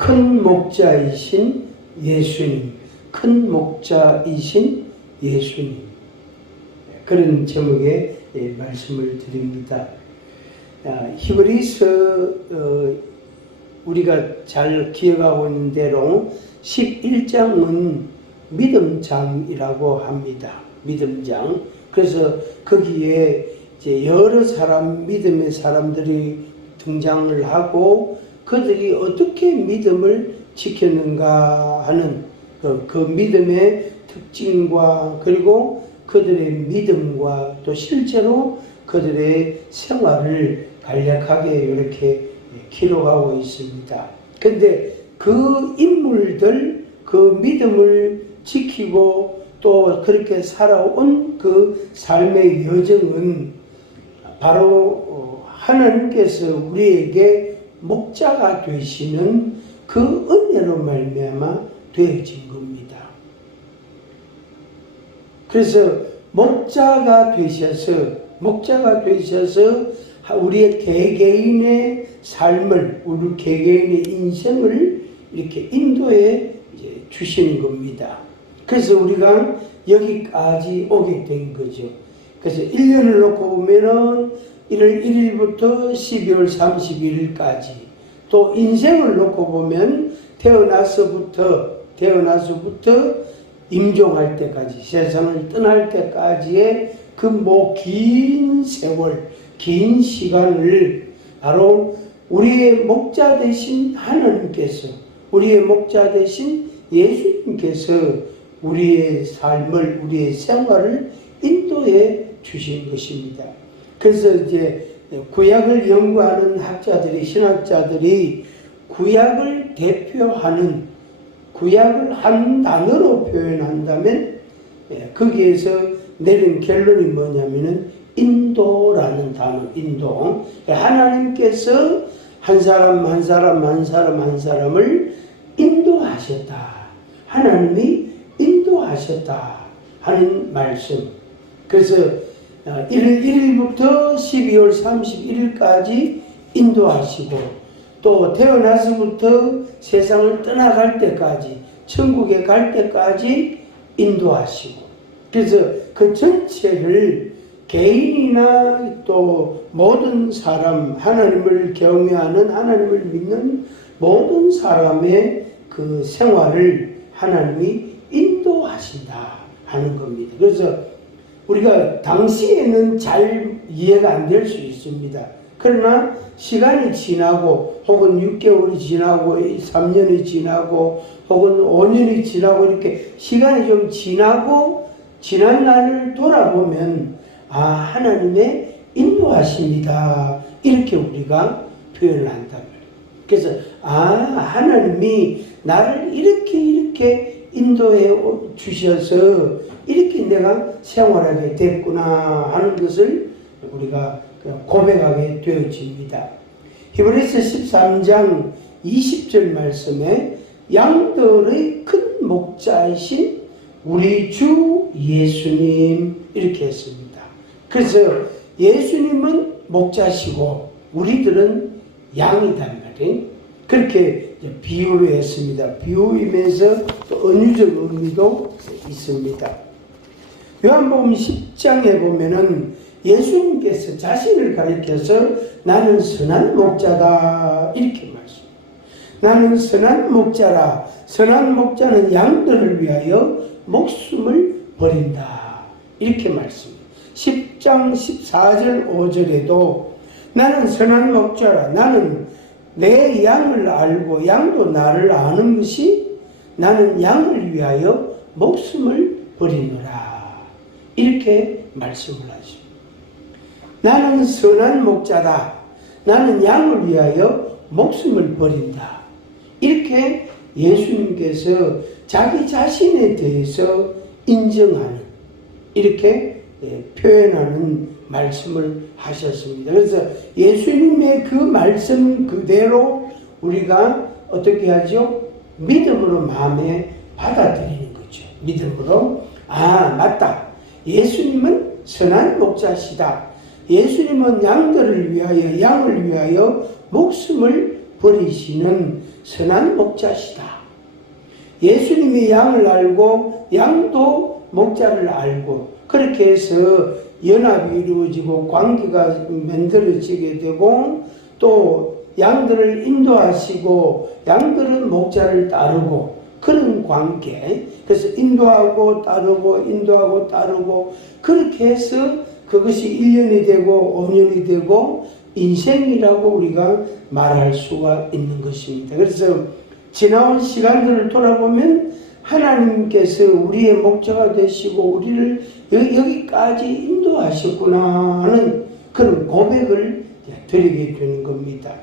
큰 목자이신 예수님, 큰 목자이신 예수님, 그런 제목의 말씀을 드립니다. 히브리서 우리가 잘 기억하고 있는 대로 11장은 믿음장이라고 합니다. 믿음장. 그래서 거기에 이제 여러 믿음의 사람들이 등장을 하고 그들이 어떻게 믿음을 지켰는가 하는 그 믿음의 특징과 그리고 그들의 믿음과 또 실제로 그들의 생활을 간략하게 이렇게 기록하고 있습니다. 근데 그 인물들, 그 믿음을 지키고 또 그렇게 살아온 그 삶의 여정은 바로 하나님께서 우리에게 목자가 되시는 그 은혜로 말미암아 되어진 겁니다. 그래서 목자가 되셔서 우리의 개개인의 삶을, 우리 개개인의 인생을 이렇게 인도해 주시는 겁니다. 그래서 우리가 여기까지 오게 된 거죠. 그래서 1년을 놓고 보면은 1월 1일부터 12월 31일까지, 또 인생을 놓고 보면 태어나서부터 임종할 때까지, 세상을 떠날 때까지의 그 긴 세월, 긴 시간을 바로 우리의 목자 되신 하나님께서, 우리의 목자 되신 예수님께서 우리의 삶을, 우리의 생활을 인도해 주신 것입니다. 그래서 이제 구약을 연구하는 학자들이, 신학자들이 구약을 대표하는, 구약을 한 단어로 표현한다면 거기에서 내린 결론이 뭐냐면은 인도라는 단어, 인도. 하나님께서 한 사람을 인도하셨다. 하나님이 인도하셨다 하는 말씀. 그래서 1월 1일부터 12월 31일까지 인도하시고, 또 태어나서부터 세상을 떠나갈 때까지, 천국에 갈 때까지 인도하시고, 그래서 그 전체를 개인이나 또 모든 사람, 하나님을 경외하는, 하나님을 믿는 모든 사람의 그 생활을 하나님이 인도하신다 하는 겁니다. 그래서 우리가 당시에는 잘 이해가 안 될 수 있습니다. 그러나 시간이 지나고, 혹은 6개월이 지나고, 3년이 지나고, 혹은 5년이 지나고, 이렇게 시간이 좀 지나고 지난 날을 돌아보면 하나님의 인도하십니다, 이렇게 우리가 표현을 한단 말이에요. 그래서 하나님이 나를 이렇게 인도해 주셔서 이렇게 내가 생활하게 됐구나 하는 것을 우리가 고백하게 되어집니다. 히브리서 13장 20절 말씀에 양들의 큰 목자이신 우리 주 예수님, 이렇게 했습니다. 그래서 예수님은 목자시고 우리들은 양이단 말이에요. 그렇게 비유를 했습니다. 비유이면서 또 은유적 의미도 있습니다. 요한복음 10장에 보면은 예수님께서 자신을 가리켜서 나는 선한 목자다, 이렇게 말씀. 나는 선한 목자라. 선한 목자는 양들을 위하여 목숨을 버린다, 이렇게 말씀. 10장 14절 5절에도 나는 선한 목자라. 나는 내 양을 알고 양도 나를 아는 것이 나는 양을 위하여 목숨을 버리노라, 이렇게 말씀을 하십니다. 나는 선한 목자다. 나는 양을 위하여 목숨을 버린다. 이렇게 예수님께서 자기 자신에 대해서 인정하는, 이렇게 표현하는 말씀을 하셨습니다. 그래서 예수님의 그 말씀 그대로 우리가 어떻게 하죠? 믿음으로 마음에 받아들이는 거죠. 믿음으로, 맞다. 예수님은 선한 목자시다. 예수님은 양을 위하여 목숨을 버리시는 선한 목자시다. 예수님이 양을 알고 양도 목자를 알고 그렇게 해서 연합이 이루어지고 관계가 만들어지게 되고 또 양들을 인도하시고 양들은 목자를 따르고 그런 관계. 그래서 인도하고 따르고 그렇게 해서 그것이 1년이 되고 5년이 되고 인생이라고 우리가 말할 수가 있는 것입니다. 그래서 지나온 시간들을 돌아보면 하나님께서 우리의 목자가 되시고 우리를 여기까지 인도하셨구나 하는 그런 고백을 드리게 되는 겁니다.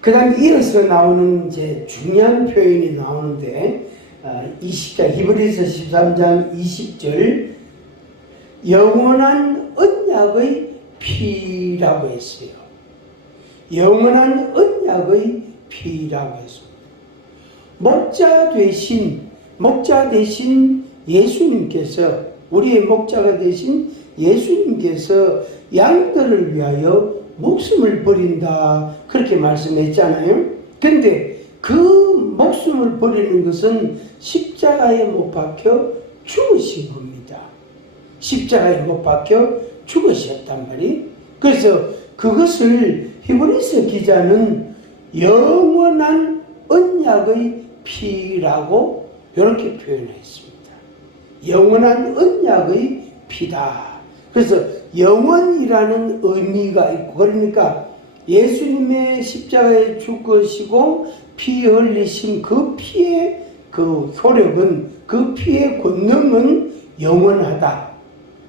그 다음에 이어서 나오는 이제 중요한 표현이 나오는데 20절 히브리서 13장 20절 영원한 언약의 피라고 했어요. 영원한 언약의 피라고 했습니다. 목자 되신 예수님께서 우리의 목자가 되신 예수님께서 양들을 위하여 목숨을 버린다 그렇게 말씀했잖아요. 그런데 그 목숨을 버리는 것은 십자가에 못 박혀 죽으신 겁니다. 십자가에 못 박혀 죽으셨단 말이에요. 그래서 그것을 히브리서 기자는 영원한 언약의 피라고 이렇게 표현했습니다. 영원한 언약의 피다. 그래서 영원이라는 의미가 있고 그러니까 예수님의 십자가에 죽으시고 피 흘리신 그 피의 그 효력은 그 피의 권능은 영원하다.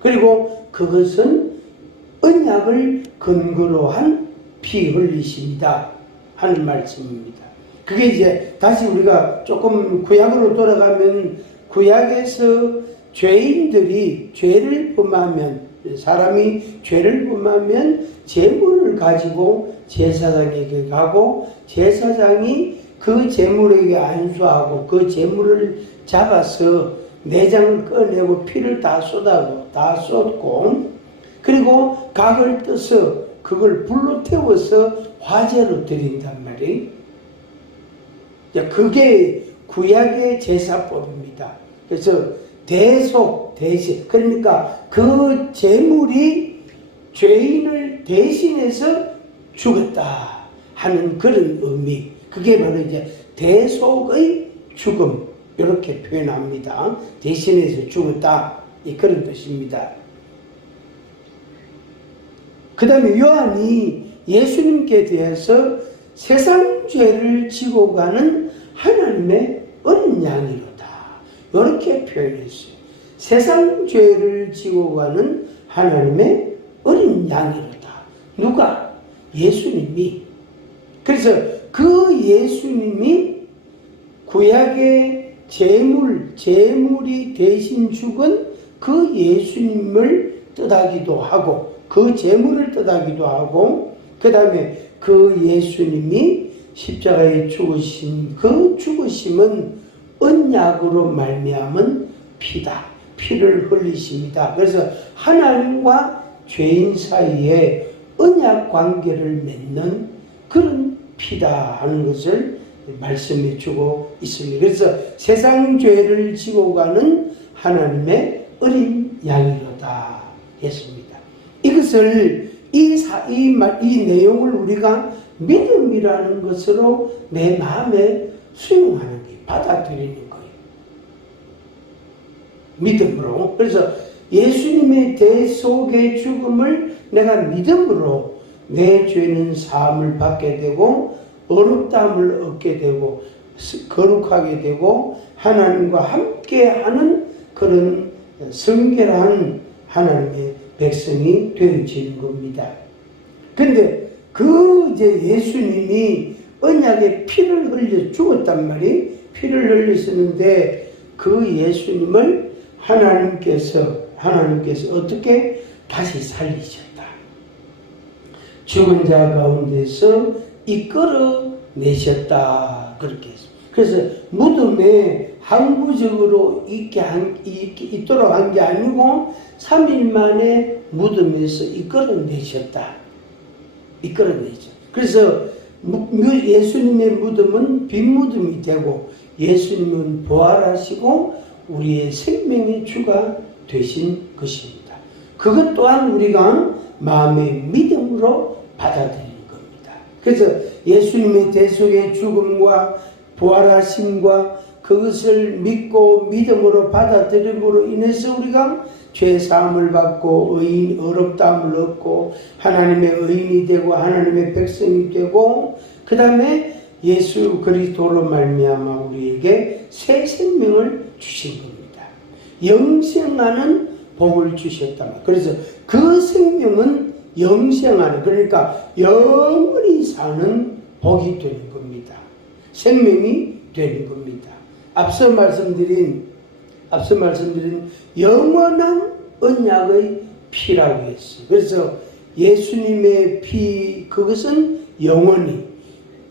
그리고 그것은 언약을 근거로 한 피 흘리심이다 하는 말씀입니다. 그게 이제 다시 우리가 조금 구약으로 돌아가면 구약에서 죄인들이 죄를 범하면 사람이 죄를 범하면 제물을 가지고 제사장에게 가고 제사장이 그 제물에게 안수하고 그 제물을 잡아서 내장을 꺼내고 피를 다 쏟고 그리고 각을 떠서 그걸 불로 태워서 화제로 드린단 말이에요. 그게 구약의 제사법입니다. 그래서 대신 그러니까 그 제물이 죄인을 대신해서 죽었다 하는 그런 의미. 그게 바로 이제 대속의 죽음 이렇게 표현합니다. 대신해서 죽었다 그런 뜻입니다. 그 다음에 요한이 예수님께 대해서 세상 죄를 지고 가는 하나님의 어린 양이로다 이렇게 표현했어요. 세상 죄를 지고 가는 하나님의 어린 양이로다. 누가? 예수님이. 그래서 그 예수님이 구약의 제물이 대신 죽은 그 예수님을 뜻하기도 하고 그 제물을 뜻하기도 하고 그 다음에 그 예수님이 십자가에 죽으신 그 죽으심은 언약으로 말미암은 피다. 피를 흘리십니다. 그래서 하나님과 죄인 사이에 언약 관계를 맺는 그런 피다 하는 것을 말씀해 주고 있습니다. 그래서 세상 죄를 지고 가는 하나님의 어린 양이로다 했습니다. 이것을 이 내용을 우리가 믿음이라는 것으로 내 마음에 수용하는 게 받아들이는 거예요. 믿음으로. 그래서 예수님의 대속의 죽음을 내가 믿음으로 내 죄는 사함을 받게 되고 어렵다함을 얻게 되고 거룩하게 되고 하나님과 함께하는 그런 성결한 하나님의 백성이 되어지는 겁니다. 근데 그 이제 예수님이 언약에 피를 흘려 죽었단 말이에요. 피를 흘렸었는데 그 예수님을 하나님께서 어떻게 다시 살리셨다. 죽은 자 가운데서 이끌어 내셨다. 그렇게 했습니다. 그래서 무덤에 항구적으로 있도록 한 게 아니고 3일 만에 무덤에서 이끌어내셨다. 이끌어내죠. 그래서 예수님의 무덤은 빈 무덤이 되고 예수님은 부활하시고 우리의 생명의 주가 되신 것입니다. 그것 또한 우리가 마음의 믿음으로 받아들이는 겁니다. 그래서 예수님의 대속의 죽음과 부활하심과 그것을 믿고 믿음으로 받아들임으로 인해서 우리가 죄 사함을 받고 의롭다함을 얻고 하나님의 의인이 되고 하나님의 백성이 되고 그 다음에 예수 그리스도로 말미암아 우리에게 새 생명을 주신 겁니다. 영생하는 복을 주셨다. 그래서 그 생명은 영생하는, 그러니까 영원히 사는 복이 되는 겁니다. 생명이 되는 겁니다. 앞서 말씀드린 영원한 언약의 피라고 했어요. 그래서 예수님의 피, 그것은 영원히,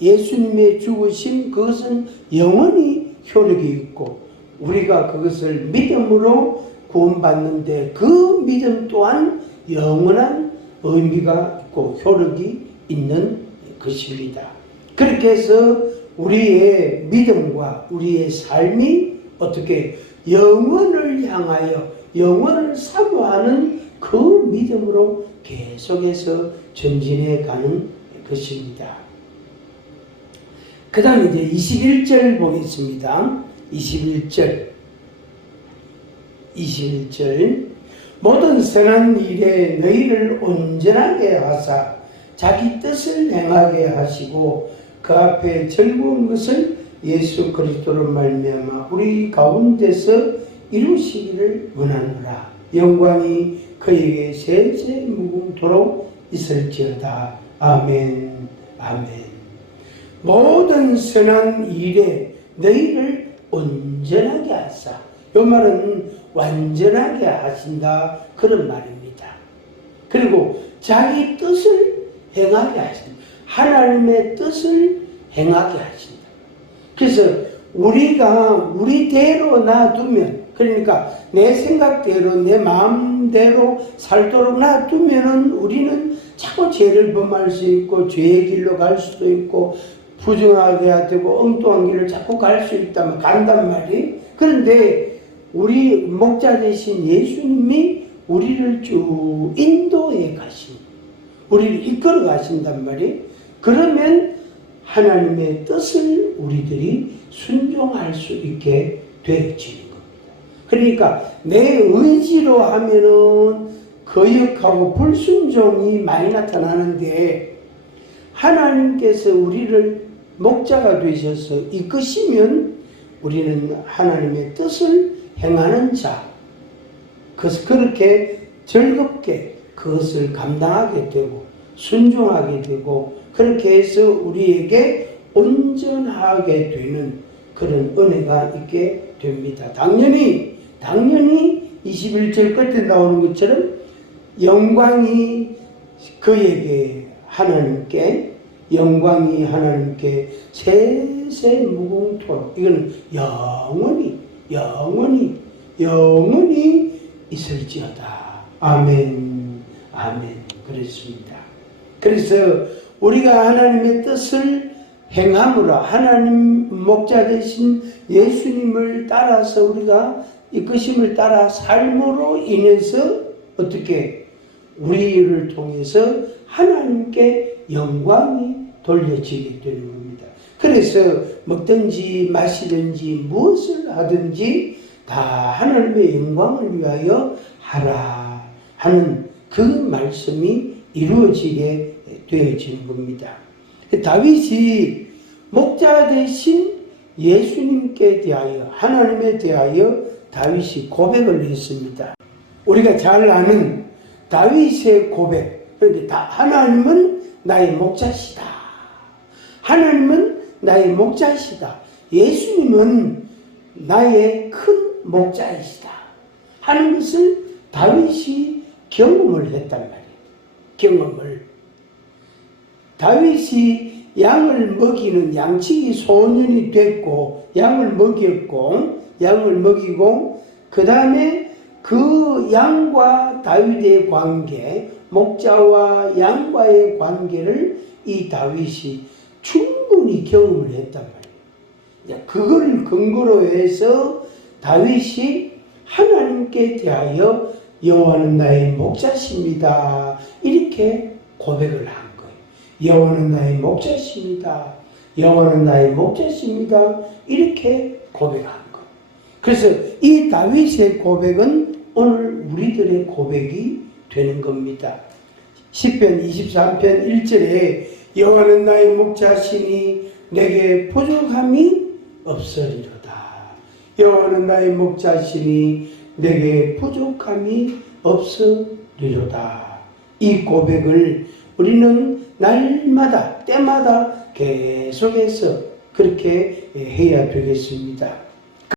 예수님의 죽으심, 그것은 영원히 효력이 있고 우리가 그것을 믿음으로 구원받는데 그 믿음 또한 영원한 의미가 있고 효력이 있는 것입니다. 그렇게 해서 우리의 믿음과 우리의 삶이 어떻게 영원을 향하여 영원을 사모하는 그 믿음으로 계속해서 전진해 가는 것입니다. 그 다음에 이제 21절 보겠습니다. 21절 모든 선한 일에 너희를 온전하게 하사 자기 뜻을 행하게 하시고 그 앞에 즐거운 것을 예수 그리스도로 말미암아 우리 가운데서 이루시기를 원하노라. 영광이 그에게 세세 무궁토록 있을지어다. 아멘. 아멘. 모든 선한 일에 너희를 온전하게 하사. 이 말은 완전하게 하신다 그런 말입니다. 그리고 자기 뜻을 행하게 하신다. 하나님의 뜻을 행하게 하신다. 그래서 우리가 우리대로 놔두면, 그러니까 내 생각대로 내 마음대로 살도록 놔두면은 우리는 자꾸 죄를 범할 수 있고 죄의 길로 갈 수도 있고 부정하게 되고 엉뚱한 길을 자꾸 갈 수 있다면 간단 말이에요. 그런데 우리 목자 되신 예수님이 우리를 쭉 인도해 가시고 우리를 이끌어 가신단 말이에요. 그러면 하나님의 뜻을 우리들이 순종할 수 있게 되어지는 겁니다. 그러니까 내 의지로 하면은 거역하고 불순종이 많이 나타나는데 하나님께서 우리를 목자가 되셔서 이끄시면 우리는 하나님의 뜻을 행하는 자, 그래서 그렇게 즐겁게 그것을 감당하게 되고 순종하게 되고 그렇게 해서 우리에게 온전하게 되는 그런 은혜가 있게 됩니다. 당연히 21절 끝에 나오는 것처럼 영광이 그에게 하나님께 세세 무궁토록 이거는 영원히 있을지어다. 아멘. 그렇습니다. 그래서 우리가 하나님의 뜻을 행함으로 하나님 목자 되신 예수님을 따라서 우리가 이끄심을 따라 삶으로 인해서 어떻게 우리를 통해서 하나님께 영광이 돌려지게 되는 겁니다. 그래서 먹든지 마시든지 무엇을 하든지 다 하나님의 영광을 위하여 하라 하는 그 말씀이 이루어지게 되어지는 겁니다. 다윗이 목자 되신 예수님께 대하여 하나님에 대하여 다윗이 고백을 했습니다. 우리가 잘 아는 다윗의 고백, 그러니까 하나님은 나의 목자시다. 하나님은 나의 목자시다. 예수님은 나의 큰 목자이시다 하는 것을 다윗이 경험을 했단 말이에요. 다윗이 양을 먹이는 양치기 소년이 됐고 양을 먹이고 그 다음에 그 양과 다윗의 관계, 목자와 양과의 관계를 이 다윗이 충분히 경험을 했단 말이에요. 그걸 근거로 해서 다윗이 하나님께 대하여 여호와는 나의 목자십니다, 이렇게 고백을 한 거예요. 여호와는 나의 목자십니다, 여호와는 나의 목자십니다, 이렇게 고백한 거예요. 그래서 이 다윗의 고백은 오늘 우리들의 고백이 되는 겁니다. 시편 23편 1절에 여호와는 나의 목자시니 내게 부족함이 없으리로다. 여호와는 나의 목자시니 내게 부족함이 없으리로다. 이 고백을 우리는 날마다 때마다 계속해서 그렇게 해야 되겠습니다.